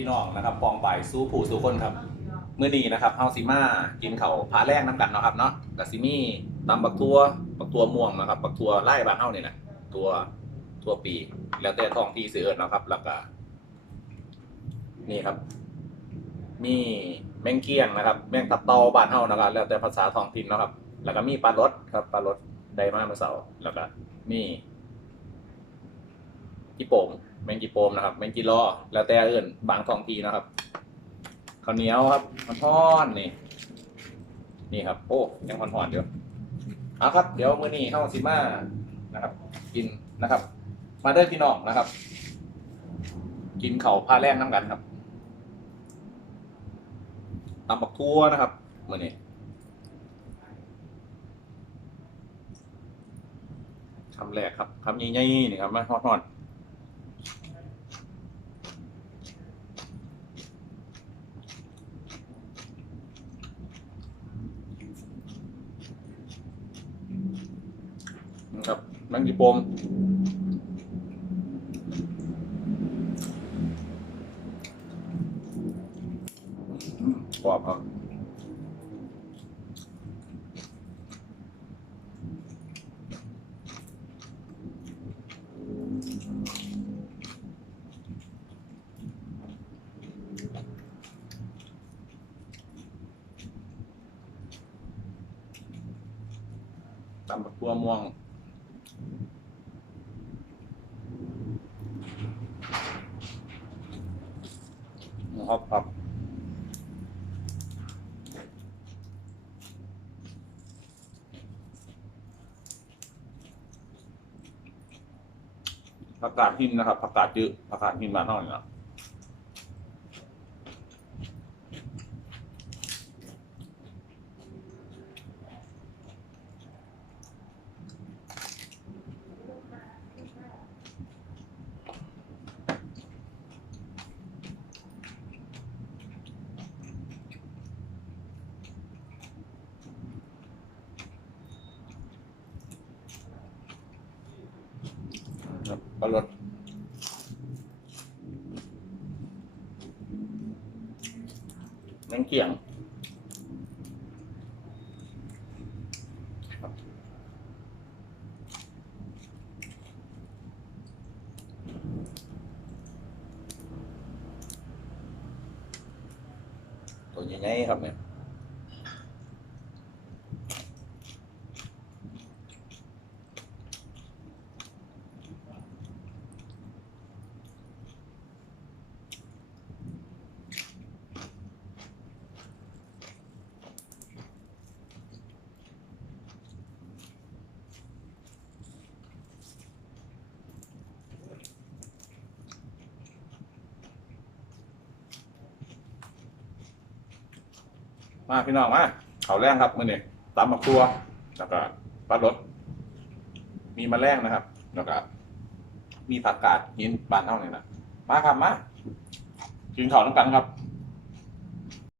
พี่น้องนะครับปองไปสู้ผู้สู้คนครับเมื่อนี้นะครับเฮาซิมากินเขาวผาแรกน้ำกันเนาะครับเนาะกับซิมี่ตำบักทัวบักทัวม่วงนะครับบักทัวไล่บ้านเฮาเนี่ยนะตัวตัวปี แล้วแต่ท้องที่ซื้อเนาะครับแล้วก็นี่ครับ มีแมงเกี้ยงนะครับ แมงตับเตาบ้านเฮานะครับแล้วแต่ภาษาท้องถิ่นเนาะครับ แล้วก็มีปลารสครับปลารสไดมาเมื่อเสาร์แล้วก็มี จิโปมแมงจิโปมนะครับแมงจิล้อแล้วแต่อื่นบางท้องที่นะครับข้าวเหนียวครับมันทอดนี่ นี่ครับ โอ้ยังหอนๆอยู่เอาครับ เดี๋ยวมื้อนี้เฮาสิมานะครับ กินนะครับ มาเด้อพี่น้องนะครับ กินเข่าพาแล่นน้ำกันครับตำบักทั่วนะครับมื่อนี้คำแรกครับคำใหญ่ๆนี่ครับมาทอดๆ นะครับแมงกีโปมกรอบครับตำบักตัวม่วง ครับครับผักกาดหินนะครับผักกาดจืดผักกาดหินมาหน่อยนะครับ ปลารสแมงเกี่ยงตัวใหญ่ๆครับเนี่ย มาพี่น้องมาเขาแรงครับมื่อนี้ตำมะครัวแล้วก็ปลารสมีมะแรงนะครับ แล้วก็มีผักกาดหินบานเท่านี้นะมาครับมากินข้าวน้ำกันครับ